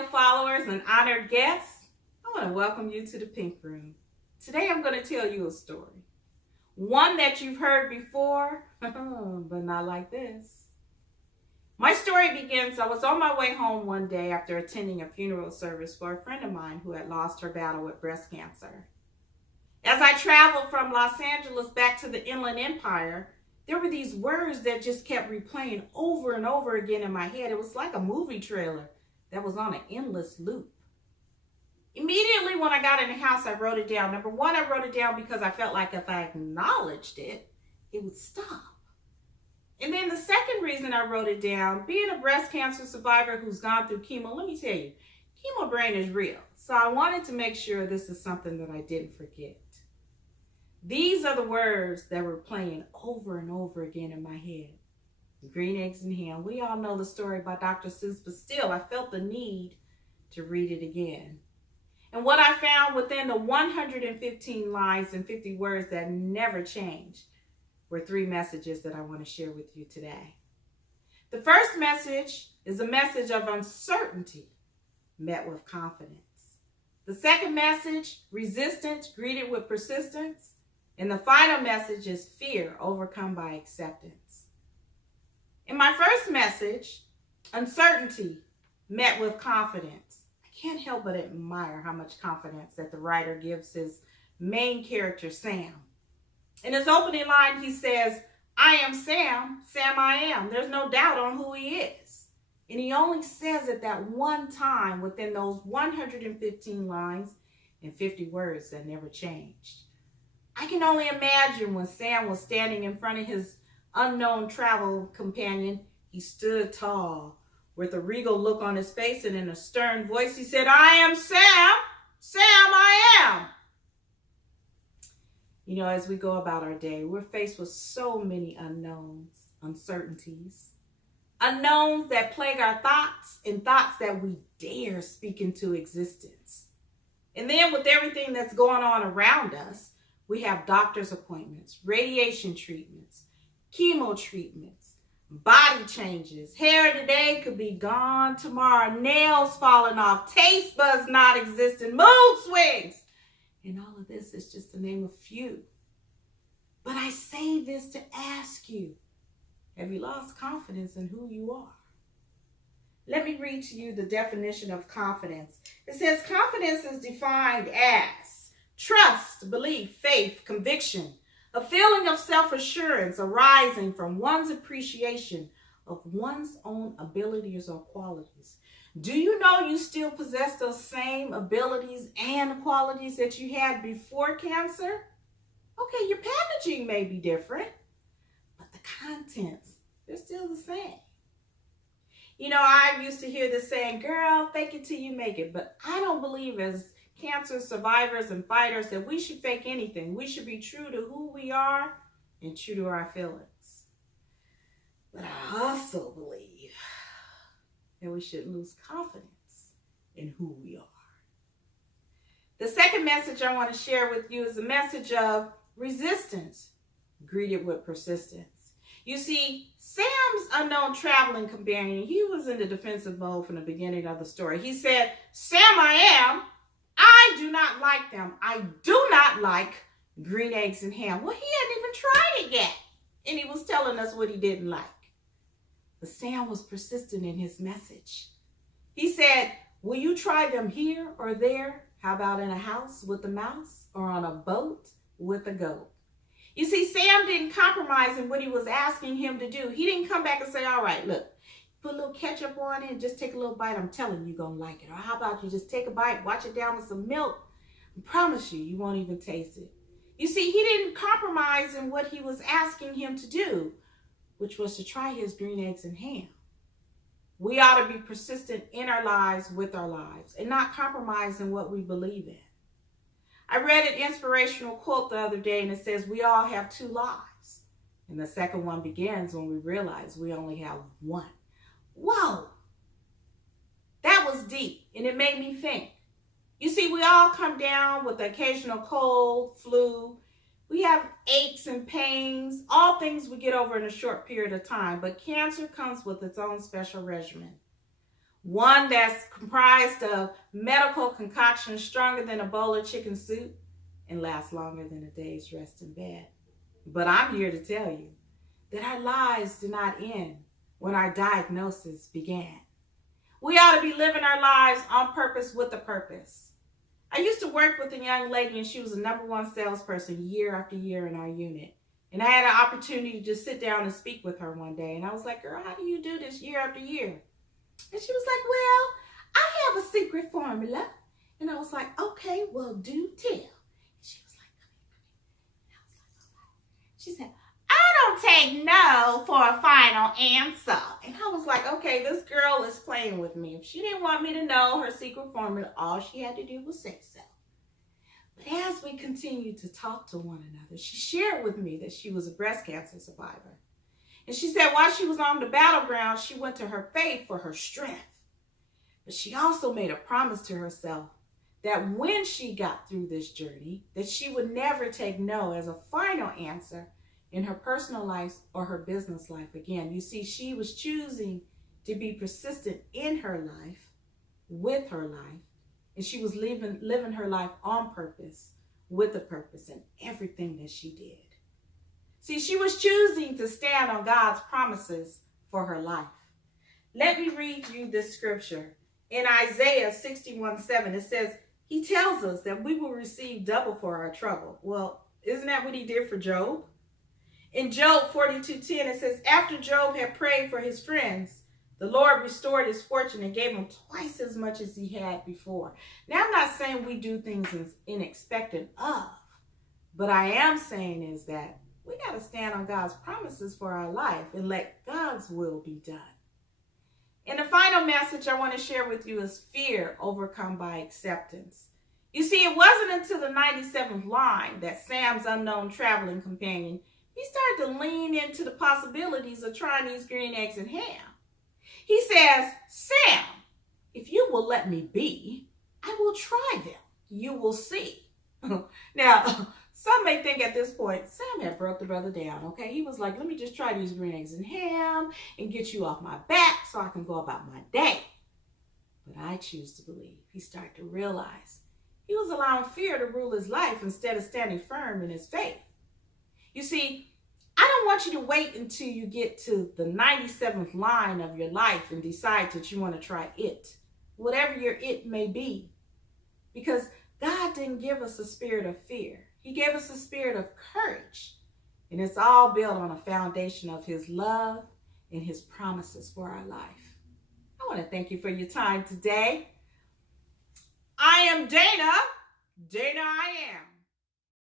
loyal followers and honored guests, I want to welcome you to the Pink Room. Today I'm going to tell you a story. One that you've heard before, but not like this. My story begins, I was on my way home one day after attending a funeral service for a friend of mine who had lost her battle with breast cancer. As I traveled from Los Angeles back to the Inland Empire, there were these words that just kept replaying over and over again in my head. It was like a movie trailer that was on an endless loop. Immediately when I got in the house, I wrote it down. Number one, I wrote it down because I felt like if I acknowledged it, it would stop. And then the second reason I wrote it down, being a breast cancer survivor who's gone through chemo, let me tell you, chemo brain is real. So I wanted to make sure this is something that I didn't forget. These are the words that were playing over and over again in my head. Green eggs and ham. We all know the story by Dr. Seuss, but still I felt the need to read it again. And what I found within the 115 lines and 50 words that never changed were three messages that I want to share with you today. The first message is a message of uncertainty met with confidence. The second message, resistance greeted with persistence. And the final message is fear overcome by acceptance. In my first message, uncertainty met with confidence. I can't help but admire how much confidence that the writer gives his main character, Sam. In his opening line, he says, "I am Sam, Sam I am." There's no doubt on who he is. And he only says it that one time within those 115 lines and 50 words that never changed. I can only imagine when Sam was standing in front of his unknown travel companion, he stood tall with a regal look on his face, and in a stern voice he said, "I am Sam, Sam I am." You know, as we go about our day, we're faced with so many unknowns, uncertainties, unknowns that plague our thoughts and thoughts that we dare speak into existence. And then with everything that's going on around us, we have doctor's appointments, radiation treatments, chemo treatments, body changes. Hair today could be gone tomorrow, nails falling off, taste buds not existing, mood swings. And all of this is just to name a few. But I say this to ask you, have you lost confidence in who you are? Let me read to you the definition of confidence. It says confidence is defined as trust, belief, faith, conviction, a feeling of self-assurance arising from one's appreciation of one's own abilities or qualities. Do you know you still possess those same abilities and qualities that you had before cancer? Okay, your packaging may be different, but the contents, they're still the same. You know, I used to hear this saying, girl, fake it till you make it. But I don't believe as cancer survivors and fighters that we should fake anything. We should be true to who we are and true to our feelings. But I also believe that we should lose confidence in who we are. The second message I want to share with you is a message of resistance greeted with persistence. You see, Sam's unknown traveling companion, he was in the defensive mode from the beginning of the story. He said, "Sam I am. I do not like them. I do not like green eggs and ham." Well, he hadn't even tried it yet. And he was telling us what he didn't like. But Sam was persistent in his message. He said, "Will you try them here or there? How about in a house with a mouse or on a boat with a goat?" You see, Sam didn't compromise in what he was asking him to do. He didn't come back and say, "All right, look, put a little ketchup on it and just take a little bite. I'm telling you, you're going to like it." Or how about you just take a bite, wash it down with some milk. I promise you, you won't even taste it. You see, he didn't compromise in what he was asking him to do, which was to try his green eggs and ham. We ought to be persistent in our lives with our lives and not compromise in what we believe in. I read an inspirational quote the other day, and it says, "We all have two lives. And the second one begins when we realize we only have one." Whoa, that was deep, and it made me think. You see, we all come down with the occasional cold, flu. We have aches and pains, all things we get over in a short period of time, but cancer comes with its own special regimen. one that's comprised of medical concoctions stronger than a bowl of chicken soup and lasts longer than a day's rest in bed. But I'm here to tell you that our lives did not end when our diagnosis began. We ought to be living our lives on purpose with a purpose. I used to work with a young lady, and she was the #1 salesperson year after year in our unit. And I had an opportunity to just sit down and speak with her one day. And I was like, girl, how do you do this year after year? And she was like, well, I have a secret formula. And I was like, okay, well, do tell. And she was like, come here. And I was like, okay. She said, I don't take no for a final answer. And I was like, okay, this girl is playing with me. If she didn't want me to know her secret formula, all she had to do was say so. But as we continued to talk to one another, she shared with me that she was a breast cancer survivor. And she said while she was on the battleground, she went to her faith for her strength. But she also made a promise to herself that when she got through this journey, that she would never take no as a final answer in her personal life or her business life again. You see, she was choosing to be persistent in her life, with her life, and she was living her life on purpose, with a purpose in everything that she did. See, she was choosing to stand on God's promises for her life. Let me read you this scripture. In Isaiah 61:7, it says, he tells us that we will receive double for our trouble. Well, isn't that what he did for Job? In Job 42:10, it says, after Job had prayed for his friends, the Lord restored his fortune and gave him twice as much as he had before. Now, I'm not saying we do things unexpected of, but I am saying is that we got to stand on God's promises for our life and let God's will be done. And the final message I want to share with you is fear overcome by acceptance. You see, it wasn't until the 97th line that Sam's unknown traveling companion, he started to lean into the possibilities of trying these green eggs and ham. He says, Sam, if you will let me be, I will try them. You will see. Now, some may think at this point, Sam had broke the brother down, okay? He was like, let me just try these green eggs and ham and get you off my back so I can go about my day. But I choose to believe he started to realize he was allowing fear to rule his life instead of standing firm in his faith. You see, I don't want you to wait until you get to the 97th line of your life and decide that you want to try it, whatever your it may be. Because God didn't give us a spirit of fear. He gave us a spirit of courage. And it's all built on a foundation of his love and his promises for our life. I want to thank you for your time today. I am Dana. Dana I am.